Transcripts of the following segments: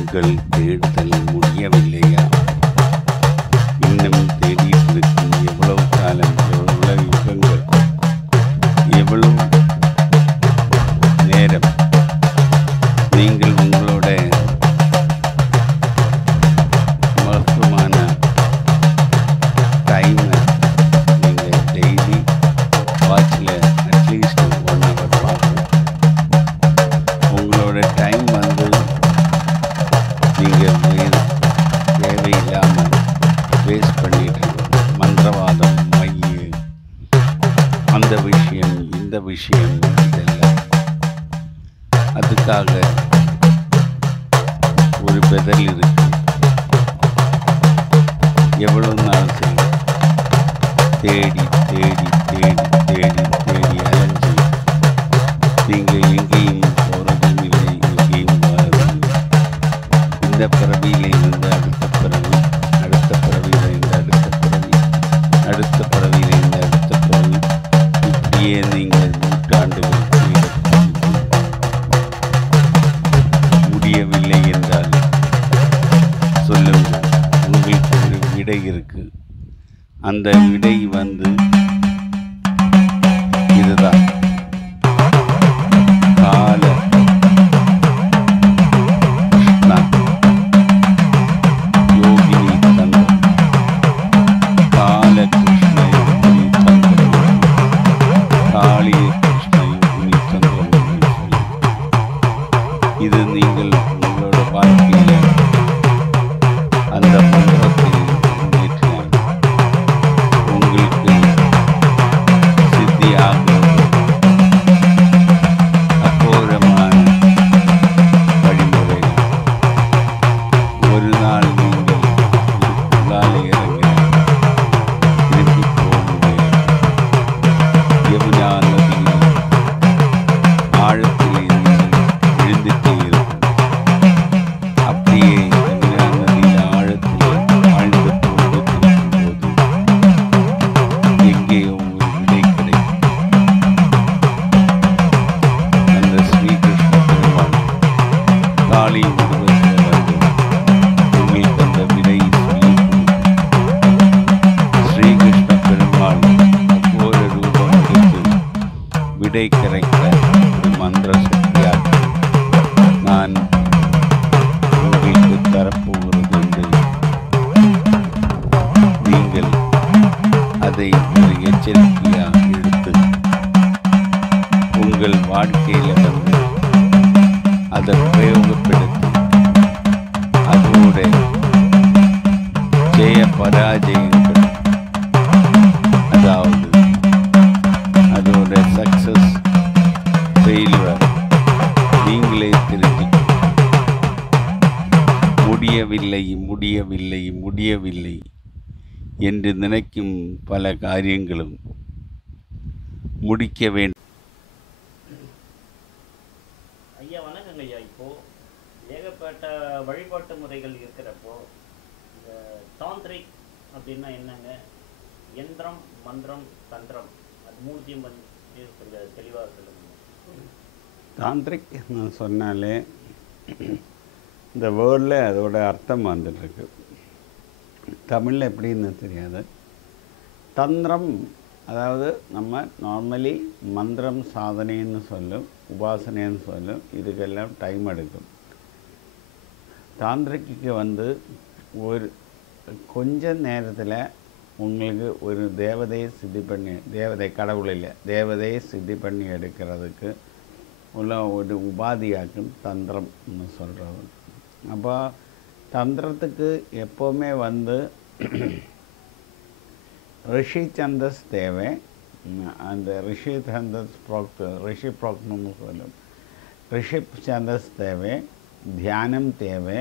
உங்கள் தேடுதல் முடியவில்லையா? இன்னும் தேடிட்டு இருக்கும் எவ்வளவு காலம், எவ்வளவு யுகங்கள், எவ்வளவு நேரம் நீங்கள் உங்களோட மருத்துவமான டைமை நீங்கள் டெய்லி வாட்சில் அட்லீஸ்ட் 1 hour பார்க்கணும். உங்களோட டைம் வந்து நீங்கள் தேவையில்லாமல் வேஸ்ட் பண்ணிட்டு மந்திரவாதம், மைய, அந்த விஷயம், இந்த விஷயம், இதெல்லாம் அதுக்காக ஒரு பெதல் இருக்கு. எவ்வளவு நாள் சரி தேடி தேடி தேடி தேடி தேடி அலைஞ்சு நீங்கள் எங்கேயும் போகிறதும் இல்லை, எங்கேயும் வாழதும் இல்லை. இந்த பிறவியில் இருந்து அடுத்த பிறவி, அடுத்த பிறவியில் இருந்து அடுத்த பிறவி, அடுத்த பிறவியில் இருந்து அடுத்த பிறவி, இப்படியே நீங்கள் நூற்றாண்டுகள் முடியவில்லை என்றால் சொல்லுங்கள், உங்களுக்கு ஒரு விடை இருக்கு. அந்த விடை வந்து இதுதான். கால கிருஷ்ணா யோகினி தந்திரம், கால கிருஷ்ண யோகினி தந்திரம், காளிய கிருஷ்ண யோகினி தந்திரம் என்று சொல்லி, இது நீங்கள் உங்களோட வாழ்க்கையில் அந்த மந்திரத்தை முன்னேற்றினால் உங்களுக்கு சித்தியாகிறது. அகோரமான வழிமுறைகள். ஒரு நாள் நீங்கள் உள்ளாலே இறங்கினால் திரும்பி போக முடியாது. யமுனா நதியில் ஆழத்தில் நீங்கள் விழுந்துட்டே இருக்கும். அப்படியே யமுனா நதியில் ஆழத்தில் ஆழ்ந்து போகும்போது எங்கேயோ ஒரு விடை கிடைக்கும். அந்த ஸ்ரீகிருஷ்ண பெருமாள் காளி உருவத்தில் வந்து உங்களுக்கு அந்த விடையை சொல்லி கொடுக்கும். ஸ்ரீகிருஷ்ண பெருமாள் ஒவ்வொரு ரூபம் எடுத்து விடை கிடைக்க ஒரு மந்திர சக்தியாக நான் உங்களுக்கு தரப்போகிறது என்று நீங்கள் அதை ஒரு எச்சரிக்கையாக எடுத்து உங்கள் வாழ்க்கையில் வந்து அதை பிரயோகப்படுத்தி அதோட ஜெய பராஜயங்கள், அதாவது அதோட சக்சஸ் ஃபெயிலுவர் நீங்களே தெரிஞ்சுக்கணும். முடியவில்லை முடியவில்லை முடியவில்லை என்று நினைக்கும் பல காரியங்களும் முடிக்க வேண்டும். ஐயா வணக்கங்க ஐயா. இப்போது ஏகப்பட்ட வழிபாட்டு முறைகள் இருக்கிறப்போ இந்த தாந்திரிக் அப்படின்னா என்னங்க? யந்திரம், மந்திரம், தந்திரம், அது மூணுத்தையும் கொஞ்சம் தெளிவாக சொல்லுங்க. தாந்திரிக் நான் சொன்னாலே இந்த வேர்டில் அதோட அர்த்தம் வந்துட்டுருக்கு. தமிழில் எப்படின்னு தெரியாது. தந்திரம் அதாவது நம்ம நார்மலி மந்திரம் சாதனைன்னு சொல்லும், உபாசனைன்னு சொல்லும். இதுக்கெல்லாம் டைம் எடுக்கும். தாந்திரிக்கு வந்து ஒரு கொஞ்ச நேரத்தில் உங்களுக்கு ஒரு தேவதையை சித்தி பண்ணி, தேவதை கடவுள் இல்லை, தேவதையை சித்தி பண்ணி எடுக்கிறதுக்கு உள்ள ஒரு உபாதியாக்கும் தந்திரம்னு சொல்கிறது. அப்போ தந்திரத்துக்கு எப்போவுமே வந்து ரிஷி சந்தஸ் தேவை. அந்த ரிஷி சந்தஸ் ரிஷி ப்ரோக்னு சொல்லும். ரிஷி சந்தஸ் தேவை, தியானம் தேவை,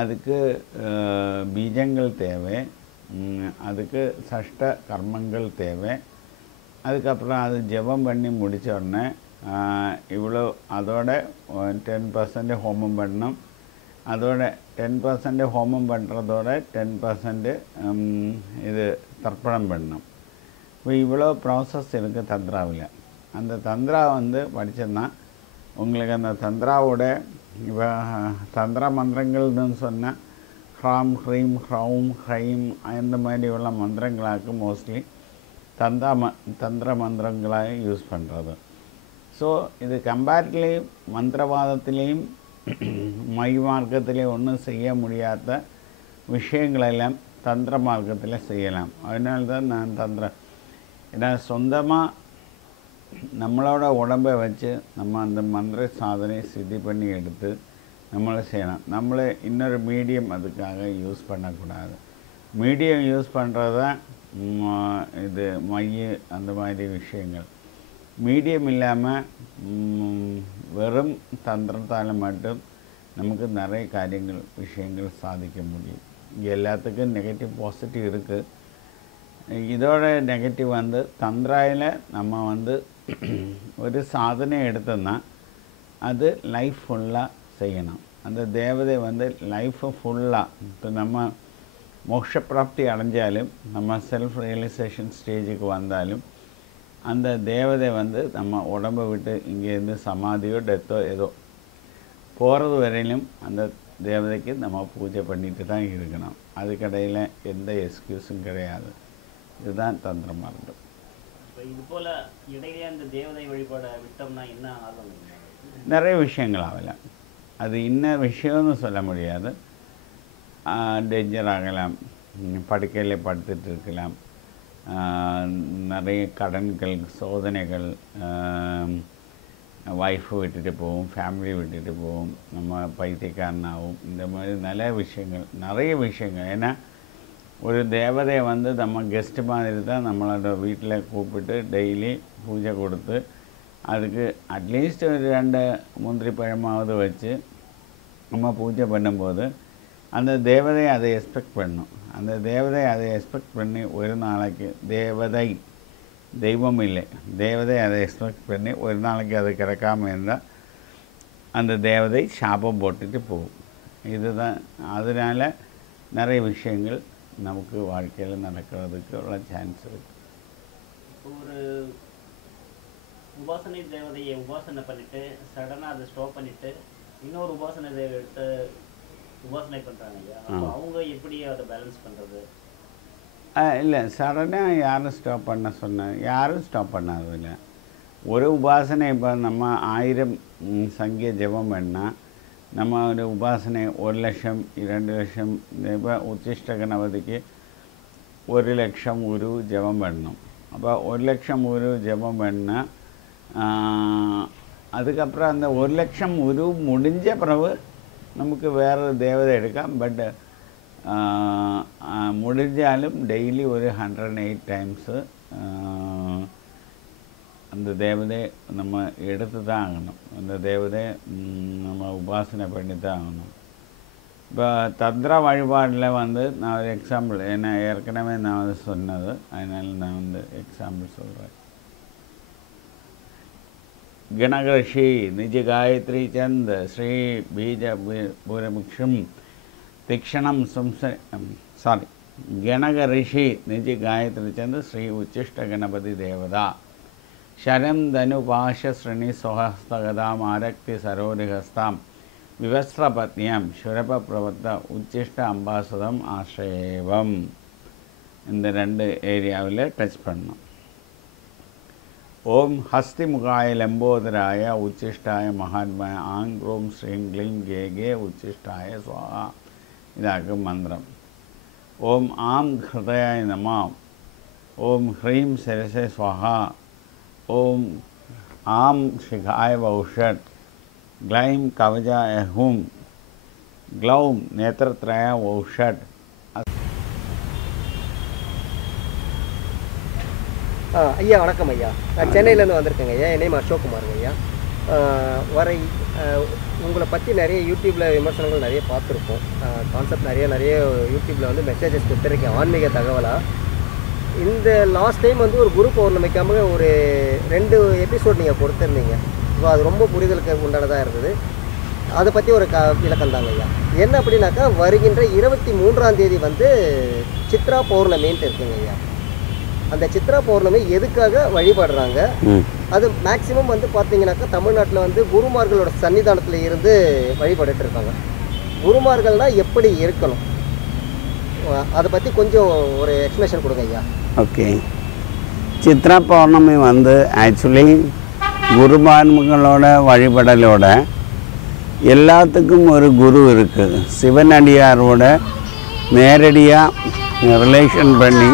அதுக்கு பீஜங்கள் தேவை, அதுக்கு சஷ்ட கர்மங்கள் தேவை. அதுக்கப்புறம் அது ஜெபம் பண்ணி முடித்த உடனே இவ்வளோ அதோட 10% ஹோமம் பண்ணணும். அதோட 10% ஹோமம் பண்ணுறதோட 10% இது தர்ப்பணம் பண்ணணும். இப்போ இவ்வளோ ப்ராசஸ் இருக்குது தந்திராவில். அந்த தந்திரா வந்து படித்தோன்னா உங்களுக்கு அந்த தந்திராவோட இப்போ தந்திர மந்திரங்கள்னு சொன்னால் ஹ்ராம் ஹ்ரீம் ஹ்ரௌம் ஹ்ரைம் அந்த மாதிரி உள்ள மந்திரங்களாக்கு மோஸ்ட்லி தந்திர மந்திரங்களாக யூஸ் பண்ணுறது. ஸோ இது கம்பேரிட்டிவ்லி மந்திரவாதத்திலையும் மை மார்க்கத்திலையும் ஒன்றும் செய்ய முடியாத விஷயங்களெல்லாம் தந்திர மார்க்கத்தில் செய்யலாம். அதனால தான் நான் ஏன்னா சொந்தமாக நம்மளோட உடம்பை வச்சு நம்ம அந்த மந்திர சாதனை சித்தி பண்ணி எடுத்து நம்மளை செய்யலாம். நம்மளை இன்னொரு மீடியம் அதுக்காக யூஸ் பண்ணக்கூடாது. மீடியம் யூஸ் பண்ணுறது தான் இது மை அந்த மாதிரி விஷயங்கள். மீடியம் இல்லாமல் வெறும் தந்திரத்தால் மட்டும் நமக்கு நிறைய விஷயங்கள் சாதிக்க முடியும். எல்லாத்துக்கும் நெகட்டிவ் பாசிட்டிவ் இருக்குது. இதோட நெகட்டிவ் வந்து தந்திராயில் நம்ம ஒரு சாதனை எடுத்தோம்னா அது லைஃப் ஃபுல்லாக செய்யணும். அந்த தேவதை லைஃப்பை ஃபுல்லாக இப்போ நம்ம மோட்சப்பிராப்தி அடைஞ்சாலும் நம்ம செல்ஃப் ரியலைசேஷன் ஸ்டேஜுக்கு வந்தாலும் அந்த தேவதை நம்ம உடம்பை விட்டு இங்கேருந்து சமாதியோ டெத்தோ ஏதோ போகிறது வரையிலும் அந்த தேவதைக்கு நம்ம பூஜை பண்ணிட்டு தான் இருக்கணும். அதுக்கடையில் எந்த எக்ஸ்கியூஸும் கிடையாது. இதுதான் தந்திரமாக இருக்கும். இது போல் இடையே அந்த தேவதை வழிபாட விட்டோம்னா என்ன ஆகும்? நிறைய விஷயங்கள் ஆகலாம். அது இன்ன விஷயம்னு சொல்ல முடியாது. டேஞ்சர் ஆகலாம், படுக்கையில் படுத்துட்டு இருக்கலாம், நிறைய கடன்கள் சோதனைகள், ஒய்ஃபை விட்டுட்டு போவோம், ஃபேமிலி விட்டுட்டு போவோம், நம்ம பைத்தியக்காரனாகவும், இந்த மாதிரி நிறைய விஷயங்கள். ஏன்னா ஒரு தேவதை நம்ம கெஸ்ட்டு மாதிரி தான் நம்மளோட வீட்டில் கூப்பிட்டு டெய்லி பூஜை கொடுத்து அதுக்கு அட்லீஸ்ட் ஒரு 2 முந்திரி பழமாவது வச்சு நம்ம பூஜை பண்ணும்போது அந்த தேவதை அதை எக்ஸ்பெக்ட் பண்ணும். அந்த தேவதை அதை எக்ஸ்பெக்ட் பண்ணி ஒரு நாளைக்கு தெய்வம் இல்லை, தேவதை அதை எக்ஸ்பெக்ட் பண்ணி ஒரு நாளைக்கு அது கிடைக்காம இருந்தால் அந்த தேவதை சாபம் போட்டுட்டு போகும். இதுதான். அதனால் நிறைய விஷயங்கள் நமக்கு வாழ்க்கையில் நடக்கிறதுக்கு உள்ள சான்ஸ் இருக்குது. ஒரு உபாசனை தேவதையை உபாசனை பண்ணிவிட்டு சடனாக அதை ஸ்டாப் பண்ணிவிட்டு இன்னொரு உபாசனை தேவை எடுத்து உபாசனை பண்ணுறாங்க ஐயா, அப்போ அவங்க எப்படி அதை பேலன்ஸ் பண்ணுறது? இல்லை, சடனாக யாரும் ஸ்டாப் பண்ண சொன்னாங்க? யாரும் ஸ்டாப் பண்ணாதில்லை. ஒரு உபாசனை இப்போ நம்ம 1000 சங்கிய ஜெபம் பண்ணால் நம்ம ஒரு உபாசனை 1 லட்சம் 2 லட்சம் இப்போ உச்சிஷ்ட கணபதிக்கு 1 லட்சம் உரு ஜெபம் பண்ணணும். அப்போ 1 லட்சம் உரு ஜெபம் பண்ணால் அதுக்கப்புறம் அந்த 1 லட்சம் உரு முடிஞ்ச பிறகு நமக்கு வேறு தேவதை எடுക്കാം. பட் முடிஞ்சாலும் டெய்லி ஒரு 108 டைம்ஸு அந்த தேவதை நம்ம எடுத்து தான் ஆகணும். அந்த தேவதை நம்ம உபாசனை பண்ணி தான் ஆகணும். இப்போ தந்திர வழிபாடில் நான் ஒரு எக்ஸாம்பிள், ஏன்னா ஏற்கனவே நான் சொன்னது, அதனால் நான் எக்ஸாம்பிள் சொல்கிறேன். गणऋषि निज गायत्री चंद श्री बीज पूरमुक्षम तीक्षणम सॉरी गणग ऋषि निज गायत्री चंद श्री उच्चिष्ट गणपति देवता शरम धनुपाश श्रेणी स्वहस्तगदाम आरक्ति सरोरिहस्ताम विवस्त्रपत्न्याम शुरप प्रवत्त उच्चिष्ट अंबासदम आश्रयेवम இந்த 2 ஏரியாவில் டச் பண்ணோம். ओम हस्तिमुखाय लंबोदराय उच्चिष्टाय महात्माय आंग ग्रोम श्रीं ग्लीं गे गे उच्चिष्टाय स्वाहा इदाकु मंत्रम. ओम आम हृदयाय नमः. ओम ह्रीं शिरसे स्वाहा. ओम आम शिखाय वौषट. ग्लैं कवचाय हुं. ग्लौं नेत्रत्रय वौषट. ஐயா வணக்கம் ஐயா, நான் சென்னையிலேருந்து வந்திருக்கேங்க ஐயா. என் நேம் அசோக்குமாருங்க ஐயா. வரை உங்களை பற்றி நிறைய யூடியூப்பில் விமர்சனங்கள் நிறைய பார்த்துருப்போம். கான்செப்ட் நிறைய யூடியூப்பில் மெசேஜஸ் கொடுத்துருக்கேன் ஆன்மீக தகவலாக. இந்த லாஸ்ட் டைம் ஒரு குரு பௌர்ணமிக்காக ஒரு 2 எபிசோட் நீங்கள் கொடுத்துருந்தீங்க. ஸோ அது ரொம்ப புரிதலுக்கு உண்டானதாக இருந்தது. அதை பற்றி ஒரு விளக்கம் தாங்க ஐயா. என்ன அப்படின்னாக்கா, வருகின்ற 23ஆம் தேதி சித்ரா பௌர்ணமின்ட்டு இருக்குங்க ஐயா. அந்த சித்ரா பௌர்ணமி எதுக்காக வழிபடுறாங்க? அது மேக்சிமம் வந்து பார்த்தீங்கன்னாக்கா தமிழ்நாட்டில் வந்து குருமார்களோட சன்னிதானத்தில் இருந்து வழிபட்டுட்டு இருக்காங்க. குருமார்கள்னா எப்படி இருக்கணும், அதை பற்றி கொஞ்சம் ஒரு எக்ஸ்பிளேஷன் கொடுங்க ஐயா. ஓகே, சித்ரா பௌர்ணமி வந்து ஆக்சுவலி குருமார்களோட வழிபடலோட எல்லாத்துக்கும் ஒரு குரு இருக்குது. சிவனடியாரோட நேரடியாக ரிலேஷன் பண்ணி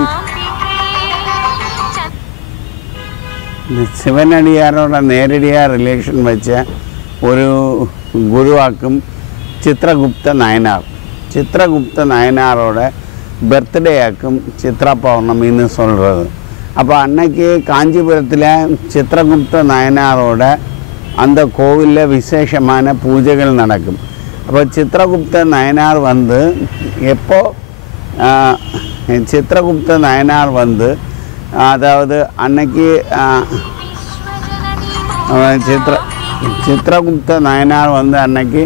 சிவனடியாரோட நேரடியாக ரிலேஷன் வச்ச ஒரு குருவாக்கும் சித்ரகுப்த நாயனார். சித்ரகுப்த நாயனாரோட பர்த்டே ஆக்கும் சித்ரா பௌர்ணமின்னு சொல்கிறது. அப்போ அன்னைக்கு காஞ்சிபுரத்தில் சித்ரகுப்த நாயனாரோட அந்த கோவிலில் விசேஷமான பூஜைகள் நடக்கும். அப்போ சித்ரகுப்த நாயனார் வந்து எப்போ சித்ரகுப்த நாயனார் வந்து அதாவது அன்னைக்கு சித்ரகுப்த நாயனார் வந்து அன்னைக்கு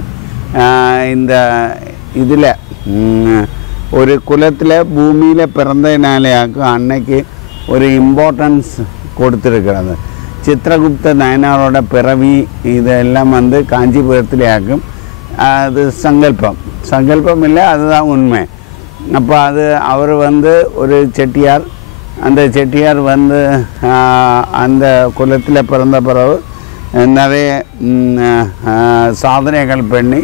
இந்த இதில் ஒரு குலத்தில் பூமியில் பிறந்ததினாலேயாக்கும் அன்னைக்கு ஒரு இம்பார்ட்டன்ஸ் கொடுத்துருக்கிறது. சித்ரகுப்த நாயனாரோட பிறவி இதெல்லாம் வந்து காஞ்சிபுரத்திலேயாக்கும். அது சங்கல்பம் இல்லை, அதுதான் உண்மை. அப்போ அது அவர் வந்து ஒரு செட்டியார். அந்த செட்டியார் வந்து அந்த குலத்தில் பிறந்த பிறகு நிறைய சாதனைகள் பண்ணி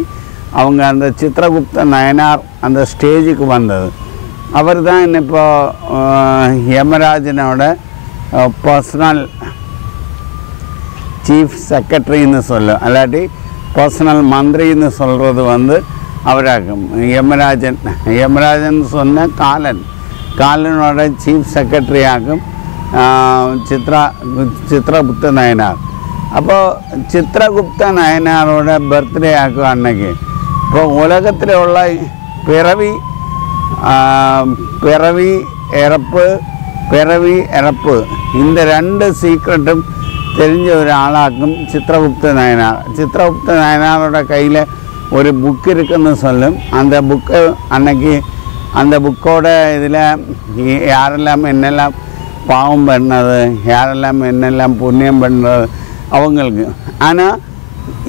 அவங்க அந்த சித்ரகுப்த நாயனார் அந்த ஸ்டேஜுக்கு வந்தது. அவர் தான் இப்போ யமராஜனோட பர்சனல் சீஃப் செக்ரட்டரின்னு சொல்லும், அல்லாட்டி பர்சனல் மந்திரின்னு சொல்கிறது வந்து அவராகும். யமராஜன் சொன்ன காலனோட சீஃப் செக்ரட்டரி ஆகும் சித்ரகுப்த நாயனார். அப்போது சித்ரகுப்த நாயனாரோட பர்த்டே ஆகும் அன்னைக்கு. இப்போ உலகத்தில் உள்ள பிறவி இறப்பு இந்த ரெண்டு சீக்ரெட்டும் தெரிஞ்ச ஒரு ஆளாக்கும் சித்ரகுப்த நாயனார். சித்ரகுப்த நாயனாரோட கையில் ஒரு புக்கு இருக்குன்னு சொல்லும். அந்த புக்கு அன்னைக்கு அந்த புக்கோட இதில் யாரெல்லாம் என்னெல்லாம் பாவம் பண்ணது, யாரெல்லாம் என்னெல்லாம் புண்ணியம் பண்ணுறது அவங்களுக்கு. ஆனால்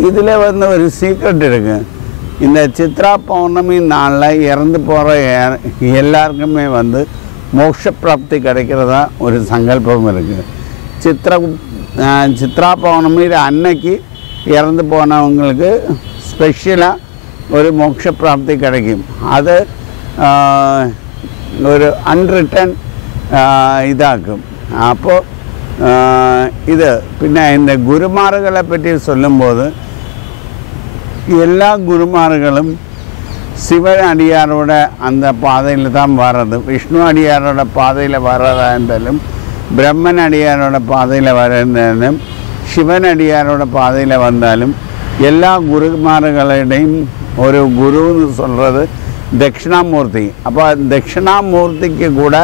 இதில் வந்து ஒரு சீக்ரெட் இருக்குது. இந்த சித்ரா பௌர்ணமி நாளில் இறந்து போகிற எல்லாருக்குமே வந்து மோட்ச பிராப்தி கிடைக்கிறதா ஒரு சங்கல்பம் இருக்குது. சித்ரா பௌர்ணமி அன்னைக்கு இறந்து போனவங்களுக்கு ஸ்பெஷலாக ஒரு மோட்ச பிராப்தி கிடைக்கும். அது ஒரு அன்ரிட்டன் இதாக்கும். அப்போது இது பின்ன இந்த குருமார்களை பற்றி சொல்லும்போது எல்லா குருமார்களும் சிவன் அடியாரோட அந்த பாதையில் தான் வர்றது. விஷ்ணு அடியாரோட பாதையில் வர்றதா இருந்தாலும், பிரம்மன் அடியாரோட பாதையில் வர்றதாலும், சிவன் அடியாரோட பாதையில் வந்தாலும் எல்லா குருமார்களிடையும் ஒரு குருன்னு சொல்கிறது தட்சிணாமூர்த்தி. அப்போ தட்சிணாமூர்த்திக்கு கூட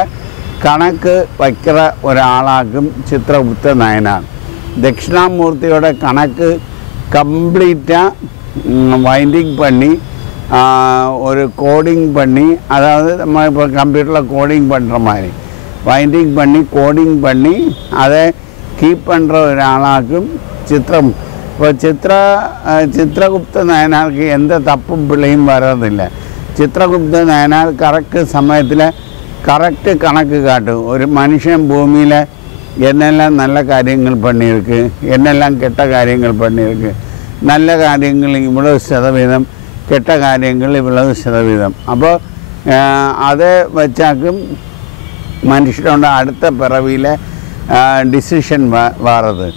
கணக்கு வைக்கிற ஒரு ஆளாகும் சித்ரகுப்த நாயனார். தட்சிணாமூர்த்தியோட கணக்கு கம்ப்ளீட்டாக வைண்டிங் பண்ணி ஒரு கோடிங் பண்ணி, அதாவது நம்ம இப்போ கம்ப்யூட்டரில் கோடிங் பண்ணுற மாதிரி கோடிங் பண்ணி அதை கீப் பண்ணுற ஒரு ஆளாக்கும் இப்போ சித்ரகுப்த நாயனாருக்கு எந்த தப்பும் பிள்ளையும் வர்றதில்லை. சித்ரகுப்த நாயனார் கரெக்டு சமயத்தில் கரெக்டு கணக்கு காட்டும். ஒரு மனுஷன் பூமியில் என்னெல்லாம் நல்ல காரியங்கள் பண்ணியிருக்கு, என்னெல்லாம் கெட்ட காரியங்கள் பண்ணியிருக்கு, நல்ல காரியங்கள் இவ்வளவு சதவீதம், கெட்ட காரியங்கள் இவ்வளவு சதவீதம். அப்போது அதை வச்சாக்கும் மனுஷனோட அடுத்த பிறவியில் டிசிஷன் வர்றது.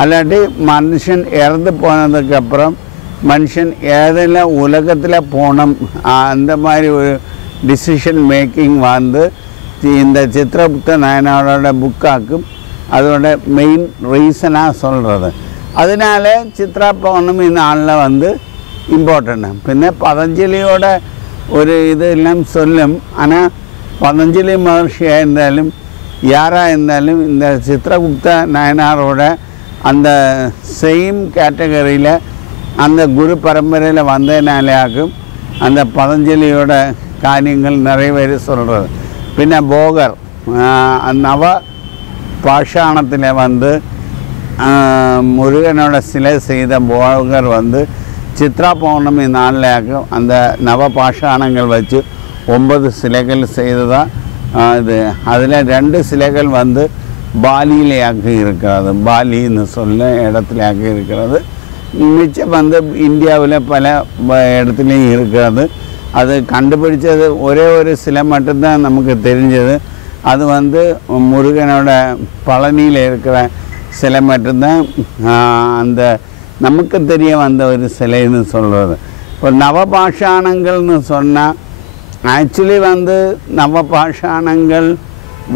அல்லாட்டி மனுஷன் இறந்து போனதுக்கப்புறம் மனுஷன் ஏதெல்லாம் உலகத்தில் போனோம் அந்த மாதிரி ஒரு டிசிஷன் மேக்கிங் வந்து இந்த சித்ரகுப்த நாயனாரோட புக்காக்கும் அதோட மெயின் ரீசனாக சொல்கிறது. அதனால சித்ரா பௌர்ணமி நாளில் வந்து இம்பார்ட்டன்ட். பின்ன பதஞ்சலியோட ஒரு இது எல்லாம் சொல்லும். ஆனால் பதஞ்சலி மகர்ஷியாக இருந்தாலும் யாராக இருந்தாலும் இந்த சித்ரகுப்த நாயனாரோட அந்த சேம் கேட்டகரியில் அந்த குரு பரம்பரையில் வந்ததுனாலே ஆகும் அந்த பதஞ்சலியோட காரியங்கள் நிறைவேறி சொல்கிறது. பின்ன போகர் பாஷாணத்தில் வந்து முருகனோட சிலை செய்த போகர் வந்து சித்ரா பௌர்ணமி நாளில் அந்த நவ பாஷாணங்கள் வச்சு 9 சிலைகள் செய்ததாக இது. அதில் 2 சிலைகள் வந்து பாலியிலேயாக்கி இருக்கிறது, பாலின்னு சொல்ல இடத்துலையாக்கி இருக்கிறது. மிச்சம் வந்து இந்தியாவில் பல இடத்துலையும் இருக்கிறது. அது கண்டுபிடிச்சது ஒரே ஒரு சிலை மட்டும்தான் நமக்கு தெரிஞ்சது. அது வந்து முருகனோட பழனியில் இருக்கிற சிலை மட்டும்தான் அந்த நமக்கு தெரிய வந்த ஒரு சிலைன்னு சொல்கிறது. இப்போ நவபாஷாணங்கள்னு சொன்னால் ஆக்சுவலி வந்து நவபாஷாணங்கள்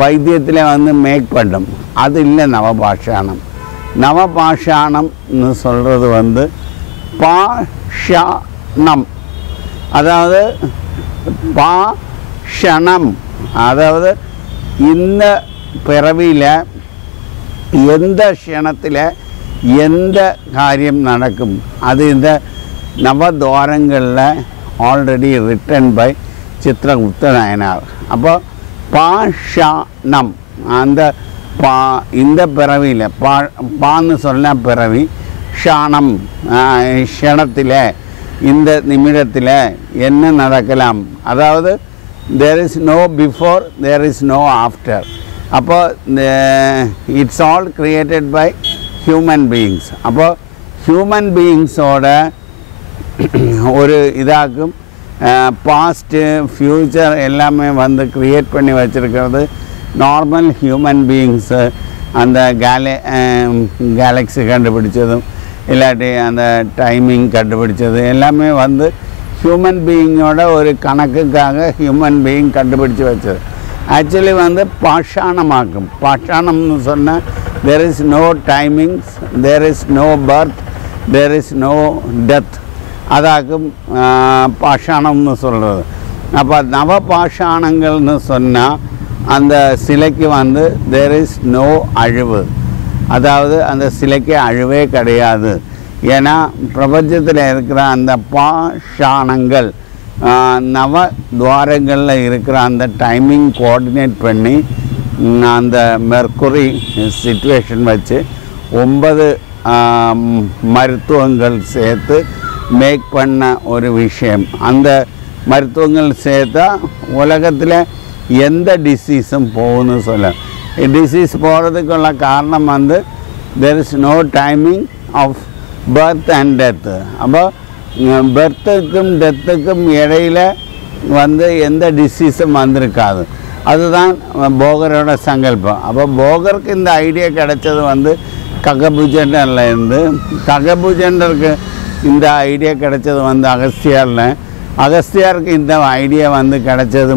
வைத்தியத்தில் வந்து மேக் பண்ணும், அது இல்லை நவபாஷாணம். நவபாஷாணம்னு சொல்கிறது வந்து பாஷாணம், அதாவது பாஷணம், அதாவது இந்த பிறவியில் எந்த க்ஷணத்தில் எந்த காரியம் நடக்கும் அது இந்த நவத்வாரங்களில் already written by Chitragupta Nayanar. அப்போ பாஷாணம் அந்த இந்த பிறவியில் பான்னு சொன்ன பிறவி, ஷாணம் க்ஷணத்தில் இந்த நிமிடத்தில் என்ன நடக்கலாம், அதாவது there is no before, there is no after. அப்போ it's all created by human beings. அப்போ ஹியூமன் பீயிங்ஸோட ஒரு இதாக்கும் பாஸ்ட்டு ஃப்யூச்சர் எல்லாமே வந்து க்ரியேட் பண்ணி வச்சுருக்கிறது நார்மல் ஹியூமன் பீயிங்ஸு. அந்த கேலக்ஸி கண்டுபிடிச்சதும் இல்லாட்டி அந்த டைமிங் கண்டுபிடிச்சது எல்லாமே வந்து ஹியூமன் பீயிங்கோட ஒரு கணக்குக்காக ஹியூமன் பீயிங் கண்டுபிடிச்சி வச்சது. ஆக்சுவலி வந்து பாஷாணமாக்கும். பாஷாணம்னு சொன்னால் there is no timings, there is no birth, there is no death. அதாக்கும் பாஷாணம்னு சொல்கிறது. அப்போ நவ பாஷாணங்கள்னு சொன்னால் அந்த சிலைக்கு வந்து there is no அழிவு, அதாவது அந்த சிலைக்கு அழிவே கிடையாது. ஏன்னா பிரபஞ்சத்தில் இருக்கிற அந்த பாஷாணங்கள் நவ துவாரங்களில் இருக்கிற அந்த டைமிங் கோஆர்டினேட் பண்ணி அந்த மெர்க்குரி சிச்சுவேஷன் வச்சு 9 மருத்துவங்கள் சேர்த்து மேக் பண்ண ஒரு விஷயம். அந்த மருத்துவங்கள் சேர்த்தா உலகத்தில் எந்த டிசீஸும் போகும்னு சொல்ல. டிசீஸ் போகிறதுக்குள்ள காரணம் வந்து there is no timing of birth and death. அப்போ பர்த்துக்கும் டெத்துக்கும் இடையில் வந்து எந்த டிசீஸும் வந்திருக்காது. அதுதான் போகரோட சங்கல்பம். அப்போ போகருக்கு இந்த ஐடியா கிடைச்சது வந்து ககபுஜண்டர்லேருந்து. ககபுஜண்டருக்கு இந்த ஐடியா கிடைச்சது வந்து அகஸ்தியாருக்கு இந்த ஐடியா வந்து கிடைச்சது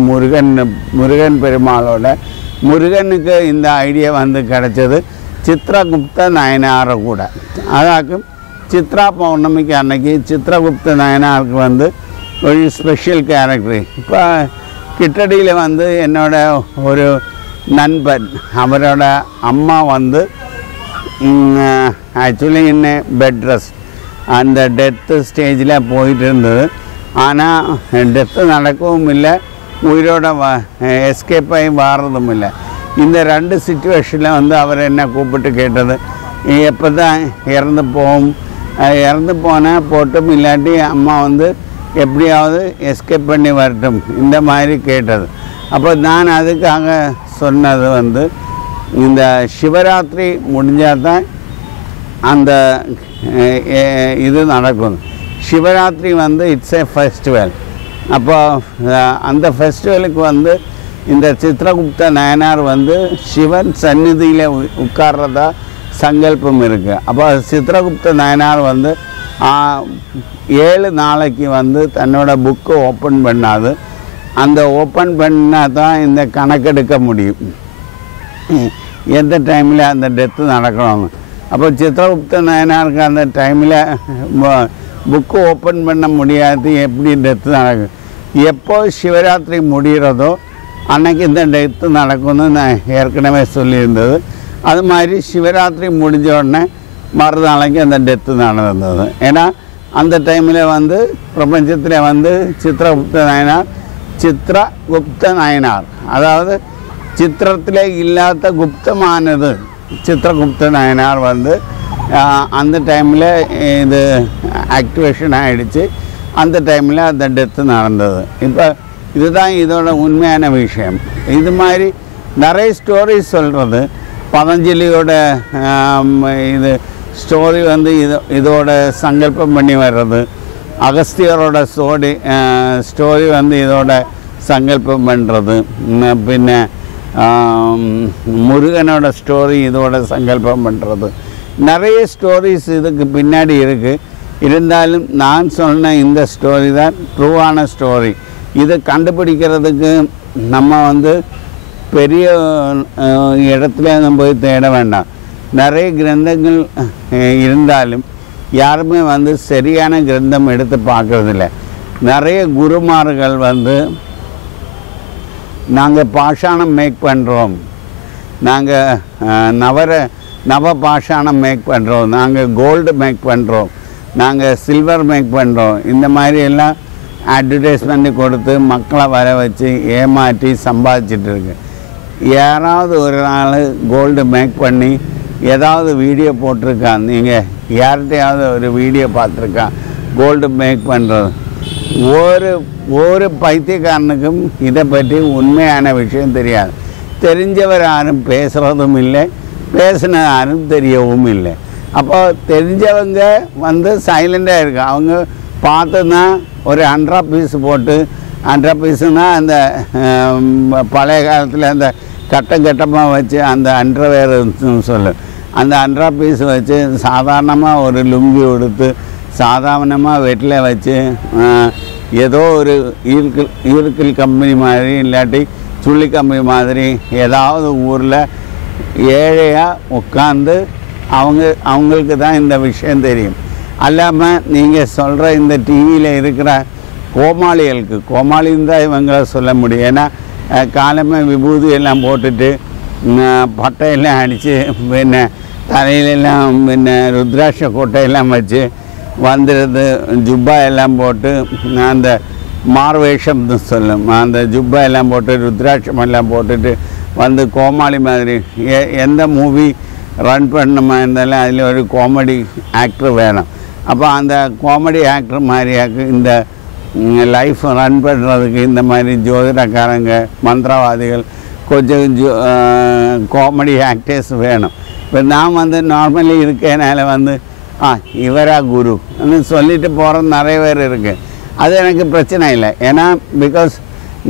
முருகன் பெருமாளோட. முருகனுக்கு இந்த ஐடியா வந்து கிடைச்சது சித்திரகுப்த நாயனாரை கூட. அதாக்கும் சித்ரா பௌர்ணமிக்கு அன்னைக்கு சித்திரகுப்த நாயனாருக்கு வந்து ஒரு ஸ்பெஷல் கேரக்டர். இப்போ கிட்டடியில் வந்து என்னோட ஒரு நண்பன், அவரோட அம்மா வந்து ஆக்சுவலி இன்னும் பெட் ரெஸ்ட் அந்த டெத்து ஸ்டேஜில் போயிட்டு இருந்தது. ஆனால் டெத்து நடக்கவும் இல்லை, உயிரோட எஸ்கேப் ஆகி வாரதும் இல்லை. இந்த 2 சிச்சுவேஷனில் வந்து அவர் என்ன கூப்பிட்டு கேட்டது, எப்போ தான் இறந்து போனால் போட்டும், இல்லாட்டி அம்மா வந்து எப்படியாவது எஸ்கேப் பண்ணி வரட்டும், இந்த மாதிரி கேட்டது. அப்போ நான் அதுக்காக சொன்னது வந்து இந்த சிவராத்திரி முடிஞ்சால் தான் அந்த இது நடக்கும். சிவராத்திரி வந்து இட்ஸ் ஏ ஃபெஸ்டிவல். அப்போ அந்த ஃபெஸ்டிவலுக்கு வந்து இந்த சித்திரகுப்த நாயனார் வந்து சிவன் சந்நிதியில் உட்கார்றதா சங்கல்பம் இருக்குது. அப்போ சித்திரகுப்த நாயனார் வந்து 7 நாளைக்கு வந்து தன்னோட புக்கு ஓப்பன் பண்ணாது. அந்த ஓப்பன் பண்ணால் தான் இந்த கணக்கெடுக்க முடியும் எந்த டைமில் அந்த டெத்து நடக்கணும். அப்போ சித்திரகுப்த நாயனாருக்கு அந்த டைமில் புக்கு ஓப்பன் பண்ண முடியாது, எப்படி டெத்து நடக்கும். எப்போ சிவராத்திரி முடிகிறதோ அன்னைக்கு இந்த டெத்து நடக்கும்னு நான் ஏற்கனவே சொல்லியிருந்தது. அது மாதிரி சிவராத்திரி முடிஞ்ச உடனே மறுநாளைக்கு அந்த டெத்து நடந்தது. ஏன்னா அந்த டைமில் வந்து பிரபஞ்சத்தில் வந்து சித்திரகுப்த நாயனார், அதாவது சித்திரத்திலே இல்லாத குப்தமானது. சித்திரகுப்த நாயனார் வந்து அந்த டைமில் இது ஆக்டிவேஷன் ஆகிடுச்சு. அந்த டைமில் அந்த டெத்து நடந்தது. இப்போ இதுதான் இதோட உண்மையான விஷயம். இது மாதிரி நிறைய ஸ்டோரிஸ் சொல்கிறது. பதஞ்சலியோட இது ஸ்டோரி வந்து இதோட சங்கல்பம் பண்ணி வர்றது. அகஸ்தியரோட ஸ்டோரி வந்து இதோட சங்கல்பம் பண்ணுறது. பின்ன முருகனோட ஸ்டோரி இதோட சங்கல்பம் பண்ணுறது. நிறைய ஸ்டோரிஸ் இதுக்கு பின்னாடி இருக்குது. இருந்தாலும் நான் சொன்ன இந்த ஸ்டோரி தான் ட்ரூவான ஸ்டோரி. இதை கண்டுபிடிக்கிறதுக்கு நம்ம வந்து பெரிய இடத்துல நம்ம போய் தேட வேண்டாம். நிறைய கிரந்தங்கள் இருந்தாலும் யாருமே வந்து சரியான கிரந்தம் எடுத்து பார்க்குறதில்ல. நிறைய குருமார்கள் வந்து நாங்கள் பாஷாணம் மேக் பண்ணுறோம், நாங்கள் நவ பாஷாணம் மேக் பண்ணுறோம், நாங்கள் கோல்டு மேக் பண்ணுறோம், நாங்கள் சில்வர் மேக் பண்ணுறோம், இந்த மாதிரி எல்லாம் அட்வர்டைஸ்மெண்ட் கொடுத்து மக்களை வர வச்சு ஏமாற்றி சம்பாதிச்சிட்டு இருக்கு. யாராவது ஒரு நாள் கோல்டு மேக் பண்ணி ஏதாவது வீடியோ போட்டிருக்கான்? நீங்கள் யார்கிட்டையாவது ஒரு வீடியோ பார்த்துருக்கான் கோல்டு மேக் பண்ணுறது? ஒரு பைத்தியக்காரனுக்கும் இதை பற்றி உண்மையான விஷயம் தெரியாது. தெரிஞ்சவர் யாரும் பேசுகிறதும் இல்லை, பேசின யாரும் தெரியவும் இல்லை. அப்போ தெரிஞ்சவங்க வந்து சைலண்டாக இருக்கு. அவங்க பார்த்துன்னா ஒரு 100 பீஸ் போட்டு, 100 பீஸுனால் அந்த பழைய காலத்தில் அந்த கட்டமாக வச்சு அந்த அண்டர்வேர் சொல்லு, அந்த 100 பீஸ் வச்சு சாதாரணமாக ஒரு லுங்கி உடுத்து சாதாரணமாக வெட்டில் வச்சு ஏதோ ஒரு ஈர்க்கில் கம்பெனி மாதிரி இல்லாட்டி சுள்ளி கம்பெனி மாதிரி ஏதாவது ஊரில் ஏழையாக உட்காந்து அவங்களுக்கு தான் இந்த விஷயம் தெரியும். அல்லாமல் நீங்கள் சொல்கிற இந்த டிவியில் இருக்கிற கோமாளின்னு தான் இவங்களை சொல்ல முடியும். ஏன்னா காலமே விபூதி எல்லாம் போட்டுட்டு பட்டையெல்லாம் அடித்து பின்ன தலையிலெல்லாம் பின்ன ருத்ராட்ச கோட்டையெல்லாம் வச்சு வந்துடுறது, ஜுப்பா எல்லாம் போட்டு அந்த மார்வேஷம்னு சொல்லும், அந்த ஜுப்பா எல்லாம் போட்டு ருத்ராட்சம் எல்லாம் போட்டுட்டு வந்து கோமாளி மாதிரி. எந்த மூவி ரன் பண்ணணுமா இருந்தாலும் அதில் ஒரு காமெடி ஆக்டர் வேணும். அப்போ அந்த காமெடி ஆக்டர் மாதிரியாக்கு இந்த லைஃப் ரன் பண்ணுறதுக்கு இந்த மாதிரி ஜோதிடக்காரங்க, மந்திரவாதிகள், கொஞ்சம் காமெடி ஆக்டர்ஸ் வேணும். இப்போ நான் வந்து நார்மலி இருக்கனால வந்து இவரா குருன்னு சொல்லிட்டு போகிறது நிறைய பேர் இருக்குது. அது எனக்கு பிரச்சனை இல்லை. ஏன்னா பிகாஸ்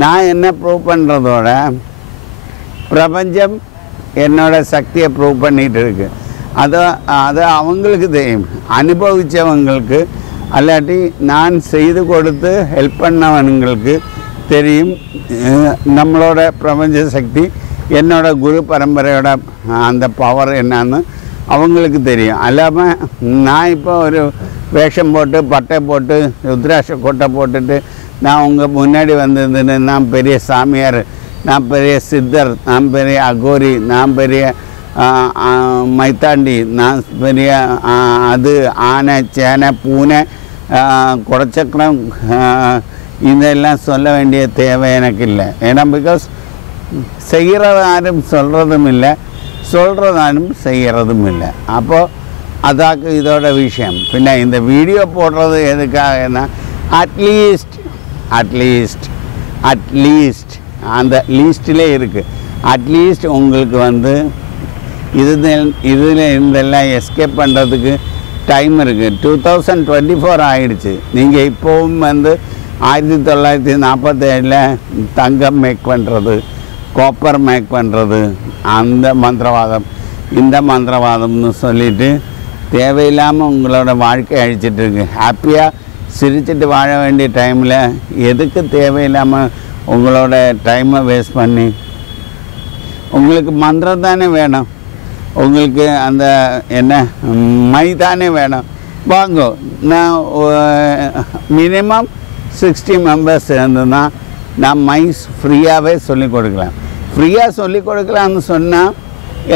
நான் என்ன ப்ரூவ் பண்ணுறதோட பிரபஞ்சம் என்னோட சக்தியை ப்ரூவ் பண்ணிகிட்டு இருக்கு. அது அவங்களுக்கு தெரியும், அனுபவித்தவங்களுக்கு, அல்லாட்டி நான் செய்து கொடுத்து ஹெல்ப் பண்ணவங்களுக்கு தெரியும் நம்மளோட பிரபஞ்ச சக்தி, என்னோட குரு பரம்பரையோட அந்த பவர் என்னன்னு அவங்களுக்கு தெரியும். அல்லாமல் நான் இப்போ ஒரு வேஷம் போட்டு பட்டை போட்டு ருத்ராட்ச கோட்டை போட்டுட்டு நான் உங்கள் முன்னாடி வந்திருந்தேன்னு நான் பெரிய சாமியார், நான் பெரிய சித்தர், நான் பெரிய அகோரி, நான் பெரிய மைத்தாண்டி, நான் பெரிய அது ஆனை சேனை பூனை குடச்சக்கரம் இதெல்லாம் சொல்ல வேண்டிய தேவை எனக்கு இல்லை. ஏன்னா பிகாஸ் செய்கிறதாரும் சொல்கிறதும் இல்லை, சொல்கிறதாலும் செய்கிறதும் இல்லை. அப்போது அதாக்கு இதோட விஷயம். பின்ன இந்த வீடியோ போடுறது எதுக்காகனா அட்லீஸ்ட் அந்த லீஸ்ட்டிலே இருக்குது. அட்லீஸ்ட் உங்களுக்கு வந்து இதில் இருந்தெல்லாம் எஸ்கேப் பண்ணுறதுக்கு டைம் இருக்குது. 2024 ஆகிடுச்சு. நீங்கள் இப்போவும் வந்து 1947 தங்கம் மேக் பண்ணுறது, காப்பர் மேக் பண்ணுறது, அந்த மந்திரவாதம் இந்த மந்திரவாதம்னு சொல்லிவிட்டு தேவையில்லாமல் உங்களோட வாழ்க்கை அழிச்சிட்ருக்கு. ஹாப்பியாக சிரிச்சிட்டு வாழ வேண்டிய டைமில் எதுக்கு தேவையில்லாமல் உங்களோட டைமை வேஸ்ட் பண்ணி? உங்களுக்கு மந்திரம் தானே வேணும், உங்களுக்கு அந்த என்ன மை தானே வேணும். வாங்கோ, நான் மினிமம் 60 மெம்பர்ஸ் இருந்ததுன்னா நான் மைஸ் ஃப்ரீயாகவே சொல்லிக் கொடுக்கலாம். ஃப்ரீயாக சொல்லிக் கொடுக்கலான்னு சொன்னால்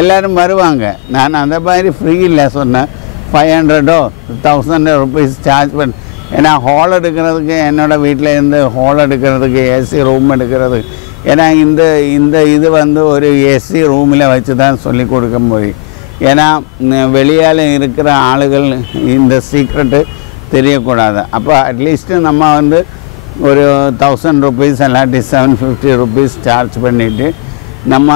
எல்லோரும் வருவாங்க. நான் அந்த மாதிரி ஃப்ரீ இல்லை சொன்னேன். 500 1000 ருபீஸ் சார்ஜ் பண்ண. ஏன்னா ஹால் எடுக்கிறதுக்கு, என்னோடய வீட்டில் இருந்து ஹால் எடுக்கிறதுக்கு, ஏசி ரூம் எடுக்கிறதுக்கு ஏன்னா இந்த இது வந்து ஒரு ஏசி ரூமில் வச்சு தான் சொல்லி கொடுக்க முடியும். ஏன்னா வெளியால் இருக்கிற ஆளுகள் இந்த சீக்ரெட்டு தெரியக்கூடாது. அப்போ அட்லீஸ்ட்டு நம்ம வந்து ஒரு 1000 rupees இல்லாட்டி 750 rupees சார்ஜ் பண்ணிவிட்டு நம்ம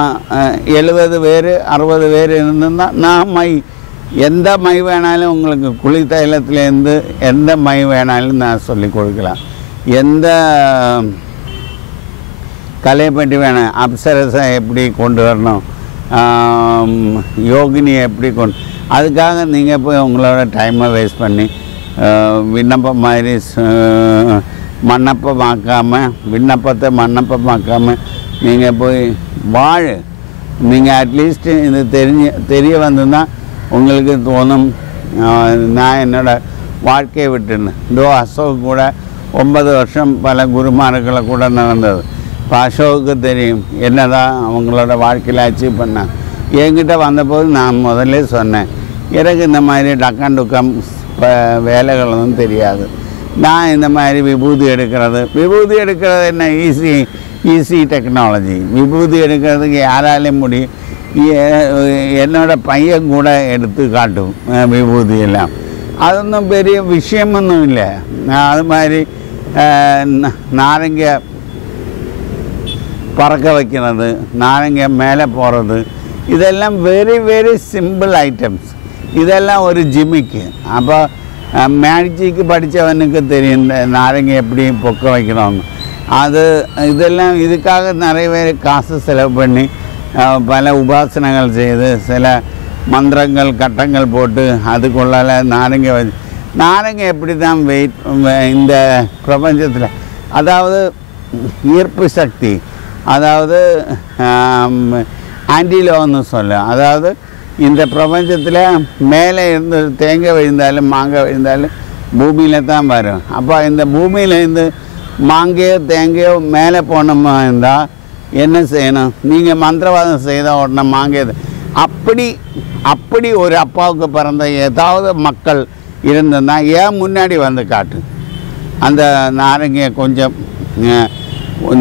70 பேர் 60 பேர் இருந்தோம்னா நான் எந்த மை வேணாலும் உங்களுக்கு குளி தைலத்துலேருந்து எந்த மை வேணாலும் நான் சொல்லி கொடுக்கலாம். எந்த கலையை பற்றி வேணும், அப்சரஸை எப்படி கொண்டு வரணும், யோகினியை எப்படி அதுக்காக நீங்கள் போய் உங்களோட டைமை வேஸ்ட் பண்ணி விண்ணப்பம் மாதிரி விண்ணப்பத்தை மண்ணப்பமாக்காமல் நீங்கள் போய் நீங்கள் அட்லீஸ்ட்டு இது தெரிய வந்துன்னா உங்களுக்கு தோணும் நான் என்னோடய வாழ்க்கையை விட்டுன்னு. அசோக் கூட 9 வருஷம் பல குருமார்களை கூட நடந்தது. இப்போ அசோக்கு தெரியும் என்னதான் அவங்களோட வாழ்க்கையில் அச்சீவ் பண்ணாங்க. என்கிட்ட வந்தபோது நான் முதல்ல சொன்னேன், எனக்கு இந்த மாதிரி டக்கான் டுக்கம் வேலைகளும் தெரியாது. நான் இந்த மாதிரி விபூதி எடுக்கிறது என்ன ஈஸி டெக்னாலஜி. விபூதி எடுக்கிறதுக்கு யாராலையும் முடியும். என்னோட பையன் கூட எடுத்து காட்டும் விபூதி எல்லாம். அதொன்றும் பெரிய விஷயமொன்றும் இல்லை. அது மாதிரி நாரங்க பறக்க வைக்கிறது, நாரங்க மேலே போகிறது, இதெல்லாம் வெரி வெரி சிம்பிள் ஐட்டம்ஸ். இதெல்லாம் ஒரு ஜிமிக்கு. அப்போ மேஜிக்கு படித்தவனுக்கு தெரியும் இந்த நாரங்க எப்படி பொக்க வைக்கணும்னு. இதெல்லாம் இதுக்காக நிறைய பேர் காசு செலவு பண்ணி பல உபாசனங்கள் செய்து சில மந்திரங்கள் கட்டங்கள் போட்டு அதுக்குள்ளால் நாரங்க எப்படி தான் இந்த பிரபஞ்சத்தில், அதாவது ஈர்ப்பு சக்தி, அதாவது ஆன்டிலோன்னு சொல்ல, அதாவது இந்த பிரபஞ்சத்தில் மேலே இருந்து தேங்காய் விழுந்தாலும் மாங்காய் விழுந்தாலும் பூமியில் தான் வரும். அப்போ இந்த பூமியிலேருந்து மாங்கையோ தேங்காயோ மேலே போனோமா இருந்தால் என்ன செய்யணும்? நீங்கள் மந்திரவாதம் செய்த உடனே மாங்காய் அப்படி ஒரு அப்பாவுக்கு பிறந்த ஏதாவது மக்கள் இருந்ததுன்னா ஏன் முன்னாடி வந்து காட்டு. அந்த நாரங்க கொஞ்சம்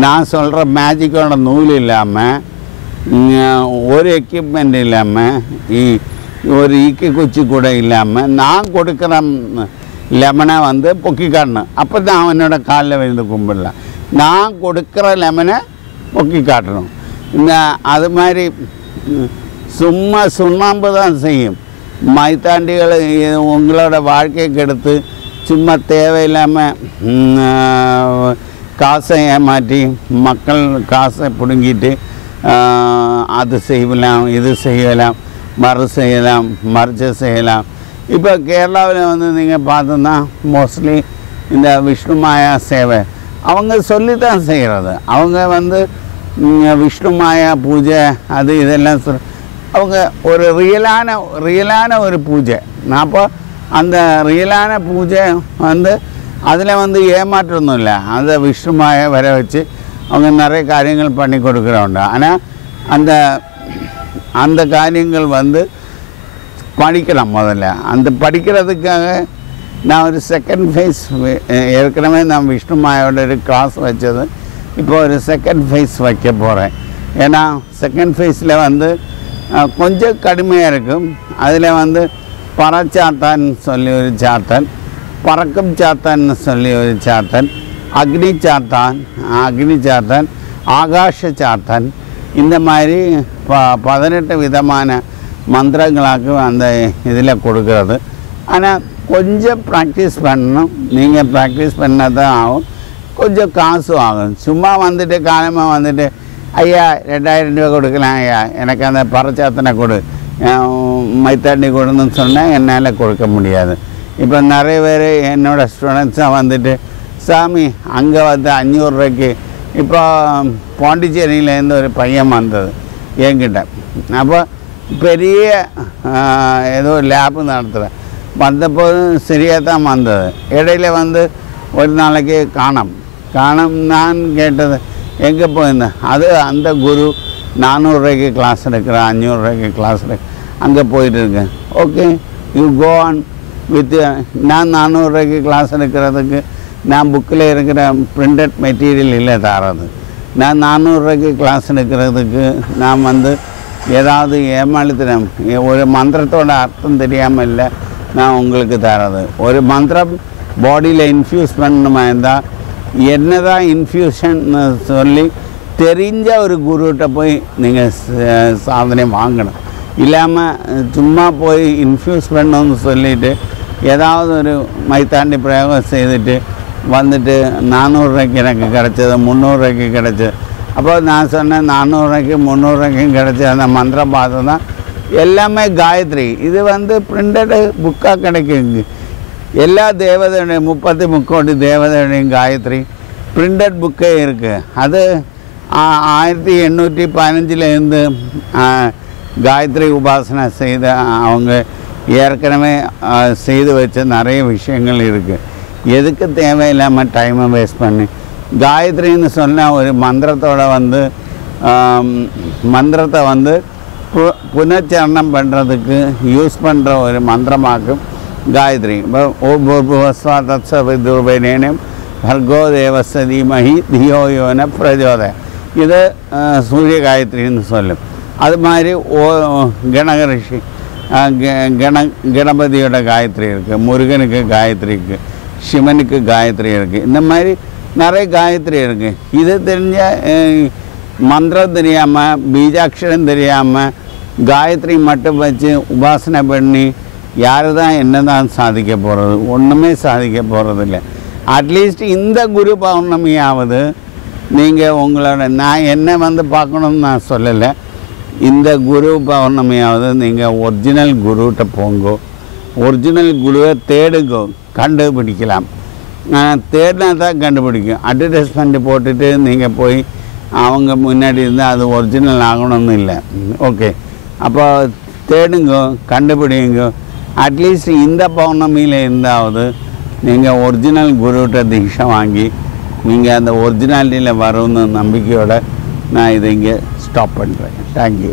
நான் சொல்கிற மேஜிக்கோட நூல் இல்லாமல், ஒரு எக்யூப்மெண்ட் இல்லாமல், ஒரு ஈக்கி குச்சி கூட இல்லாமல் நான் கொடுக்குற லெமனை வந்து பொக்கி காட்டணும். அப்போ தான் அவனோட காலில் விழுந்து கும்பிடலாம். நான் கொடுக்குற லெமனை பொக்கி காட்டணும். அது மாதிரி சும்மா சுண்ணாம்பு தான் செய்யும். மைத்தாண்டிகளை உங்களோட வாழ்க்கைக்கு எடுத்து சும்மா தேவையில்லாமல் காசை ஏமாற்றி மக்கள் காசை பிடுங்கிட்டு அது செய்யலாம், இது செய்யலாம், மறைச்சு செய்யலாம். இப்போ கேரளாவில் வந்து நீங்கள் பார்த்தோன்னா மோஸ்ட்லி இந்த விஷ்ணு மாயா சேவை அவங்க சொல்லி தான் செய்கிறது. அவங்க வந்து விஷ்ணு மாயா பூஜை அது இதெல்லாம் அவங்க ஒரு ரியலான ஒரு பூஜை. அப்போ அந்த ரியலான பூஜை வந்து அதில் வந்து ஏமாற்றணும் இல்லை. அந்த விஷ்ணு மாயை வர வச்சு அவங்க நிறைய காரியங்கள் பண்ணி கொடுக்குறவங்க. ஆனால் அந்த காரியங்கள் வந்து படிக்கலாம். முதல்ல அந்த படிக்கிறதுக்காக நான் ஒரு செகண்ட் ஃபேஸ் ஏற்கனவே நான் விஷ்ணு மாயோட ஒரு கிளாஸ் வச்சது, இப்போ ஒரு செகண்ட் ஃபேஸ் வைக்க போகிறேன். ஏன்னா செகண்ட் ஃபேஸில் வந்து கொஞ்சம் கடுமையாக இருக்கும். அதில் வந்து பறச்சாத்தான்னு சொல்லி ஒரு சாத்தன், பறக்கும் சாத்தான்னு சொல்லி ஒரு சாத்தன், அக்னி சாத்தான், ஆகாஷ சாத்தன், இந்த மாதிரி 18 விதமான மந்திரங்களாக்கு அந்த இதில் கொடுக்கறது. ஆனால் கொஞ்சம் ப்ராக்டிஸ் பண்ணணும். நீங்கள் ப்ராக்டிஸ் பண்ணால் தான் ஆகும். கொஞ்சம் காசும் ஆகும். சும்மா வந்துட்டு காலமாக வந்துட்டு ஐயா 2000 ரூபா கொடுக்கலாம், ஐயா எனக்கு அந்த பறச்சாத்தனை கொடு, மைத்தாண்டி கொடுன்னு சொன்னால் என்னால் கொடுக்க முடியாது. இப்போ நிறைய பேர் என்னோடய ஸ்டூடெண்ட்ஸாக வந்துட்டு சாமி அங்கே வந்து 500 ரூபாய்க்கு இப்போ பாண்டிச்சேரியிலேருந்து ஒரு பையன் வந்தது என்கிட்ட. அப்போ பெரிய ஏதோ லேபு நடத்துகிறேன். வந்தபோது சரியாக தான் வந்தது. இடையில வந்து ஒரு நாளைக்கு காணோம். நான் கேட்டது எங்கே போயிருந்தேன். அது அந்த குரு 400 ரூபாய்க்கு கிளாஸ் எடுக்கிறேன், 500 ரூபாய்க்கு கிளாஸ் அங்கே போயிட்டுருக்கேன். Okay, you go on with. நான் 400 ரூபாய்க்கு கிளாஸ் எடுக்கிறதுக்கு நான் புக்கில் இருக்கிற பிரிண்டட் மெட்டீரியல் இல்லை தரது. நான் 400 ரூபாய்க்கு கிளாஸ் எடுக்கிறதுக்கு நான் வந்து ஏதாவது ஏமாளித்தனம் ஒரு மந்திரத்தோட அர்த்தம் தெரியாமல் இல்லை நான் உங்களுக்கு தரது. ஒரு மந்திரம் பாடியில் இன்ஃப்யூஸ் பண்ணணுமா இருந்தால் என்ன தான் இன்ஃப்யூஷன் சொல்லி தெரிஞ்ச ஒரு குருகிட்ட போய் நீங்கள் சாதனை வாங்கணும். இல்லாமல் சும்மா போய் இன்ஃப்யூஸ் பண்ணணும்னு சொல்லிவிட்டு ஏதாவது ஒரு மைத்தாண்டி பிரயோகம் செய்துட்டு வந்துட்டு 400 ரூபாய்க்கு எனக்கு கிடச்சது 300 ரூபாய்க்கு கிடச்சது. அப்போ நான் சொன்னேன் 400 ரூபாய்க்கு 300 ரூபாய்க்கும் கிடச்ச அந்த மந்திரம் பார்த்து தான் எல்லாமே காயத்ரி. இது வந்து பிரிண்டடு புக்காக கிடைக்குங்க. எல்லா தேவதையுடைய 33 கோடி தேவதையுடையும் காயத்ரி பிரிண்டட் புக்கே இருக்குது. அது 1815 காயத்ரி உபாசனை செய்த அவங்க ஏற்கனவே செய்து வச்ச நிறைய விஷயங்கள் இருக்குது. எதுக்கு தேவையில்லாமல் டைமை வேஸ்ட் பண்ணி காயத்ரின்னு சொன்னால் ஒரு மந்திரத்தோட வந்து மந்திரத்தை வந்து புனச்சரணம் பண்ணுறதுக்கு யூஸ் பண்ணுற ஒரு மந்திரமாக்கும் காயத்ரி. இப்போ ஓபுவஸ்வா தத்சவிதுர்வேனேனம் பர்கோ தேவஸ்ய தீமஹி தியோ யோன பிரஜோதய, இது சூரிய காயத்ரின்னு சொல்லும். அது மாதிரி கணகரிஷி கணபதியோட காயத்ரி இருக்குது, முருகனுக்கு காயத்ரி இருக்குது, சிவனுக்கு காயத்ரி இருக்குது. இந்த மாதிரி நிறைய காயத்ரி இருக்குது. இது தெரிஞ்ச மந்திரம் தெரியாமல் பீஜாட்சரம் தெரியாமல் காயத்ரி மட்டும் வச்சு உபாசனை பண்ணி யார் தான் என்ன தான் சாதிக்க போகிறது? ஒன்றுமே சாதிக்க போகிறதில்ல. அட்லீஸ்ட் இந்த குரு பௌர்ணமியாவது நீங்கள் உங்களோட நான் என்ன வந்து பார்க்கணுன்னு நான் சொல்லலை. இந்த குரு பௌர்ணமியாவது நீங்கள் ஒரிஜினல் குருகிட்ட போங்கோ, ஒரிஜினல் குருவை தேடுங்கோ, கண்டுபிடிக்கலாம். தேடினா தான் கண்டுபிடிக்கும். அட்வர்டைஸ்மெண்ட் போட்டுட்டு நீங்கள் போய் அவங்க முன்னாடி இருந்தால் அது ஒரிஜினல் ஆகணும்னு இல்லை. ஓகே, அப்போ தேடுங்கோ, கண்டுபிடிங்கோ. அட்லீஸ்ட் இந்த பௌர்ணமியில் இருந்தாவது நீங்கள் ஒரிஜினல் குருகிட்ட தீட்சை வாங்கி நீங்கள் அந்த ஒரிஜினாலிட்டியில் வரும்னு நம்பிக்கையோடு நான் இதை இங்கே ஸ்டாப் பண்ணுறேன். தேங்க்யூ.